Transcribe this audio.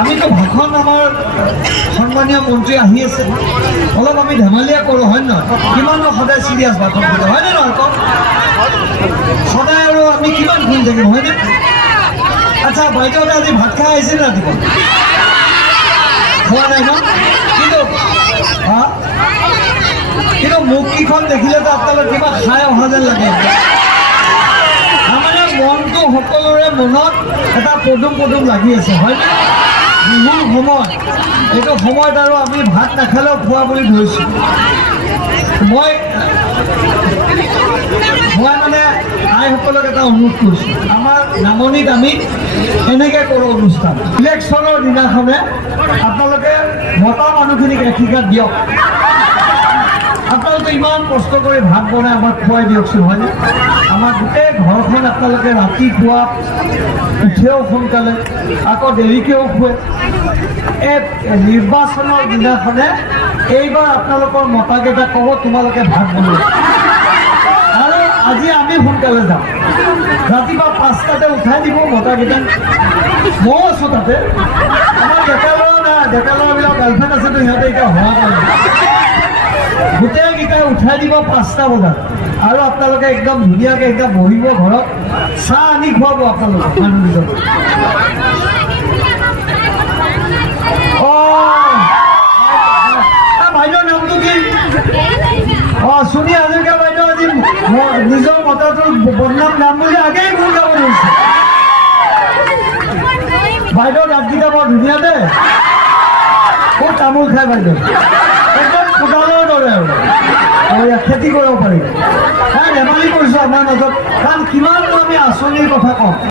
আমিতো ভাষণ আমাৰ সন্মানীয় মন্ত্ৰী আহি আছে, অলপ আমি ধেমালিয়া কৰোঁ, হয় নহয়? কিমানো সদায় চিৰিয়াছ ভাষণ কৰোঁ, হয়নে নহয় কওক? সদায় আৰু আমি কিমান শুনি থাকিম, হয়নে? আচ্ছা, বাইদেউহঁতে আজি ভাত খাই আহিছিল ৰাতিপুৱা? খোৱা নাই ন? কিন্তু মুখকেইখন দেখিলেতো আপোনালোকে কিবা খাই অহা যেন লাগে। আমাৰ মনটো সকলোৰে মনত এটা পদুম পদুম লাগি আছে, হয়নে? বিহুৰ সময়, এইটো সময়ত আৰু আমি ভাত নাখালেও খোৱা বুলি ধৰিছোঁ। মই মানে আইসকলক এটা অনুৰোধ কৰিছোঁ, আমাৰ নামনিত আমি এনেকৈ কৰোঁ অনুষ্ঠান। ইলেকশ্যনৰ দিনাখনে আপোনালোকে মতা মানুহখিনিক এঠিকাত দিয়ক। আপোনালোকে ইমান কষ্ট কৰি ভাত বনাই আমাক খুৱাই দিয়কচোন, হয়নে? আমাৰ গোটেই ঘৰখন আপোনালোকে ৰাতিপুৱা উঠেও সোনকালে, আকৌ দেৰিকৈও খুৱাই। এই নিৰ্বাচনৰ দিনাখনে এইবাৰ আপোনালোকৰ মতাকেইটা ক'ব তোমালোকে ভাত বনোৱা। আৰু আজি আমি সোনকালে যাম, ৰাতিপুৱা 5টাতে উঠাই দিব মতাকেইটা। ময়ো আছোঁ তাতে। আমাৰ ডেকা ল'ৰা নাই, ডেকা ল'ৰাবিলাক গাৰ্লফ্ৰেণ্ড আছেতো, সিহঁতে এতিয়া হোৱা নাই। গোটেইকেইটাই উঠাই দিব 5টা বজাত, আৰু আপোনালোকে একদম ধুনীয়াকৈ একদম বহিব ঘৰত, চাহ আনি খুৱাব আপোনালোকে মানুহকেইজন। বাইদেউৰ নামটো কি? চুনী হাজৰিকা বাইদেউ আজি নিজৰ মতাটোৰ বদনাম নাম বুলি আগেই ভুল গাব ধৰিছে। বাইদেউৰ দাঁতকেইটা বৰ ধুনীয়া দেই, খুব তামোল খাই বাইদেউ, একদম কোদালৰ দৰে আৰু খেতি কৰিব পাৰি। ধেমালি কৰিছোঁ আপোনাৰ মাজত, কাৰণ কিমাননো আমি আঁচনিৰ কথা কওঁ।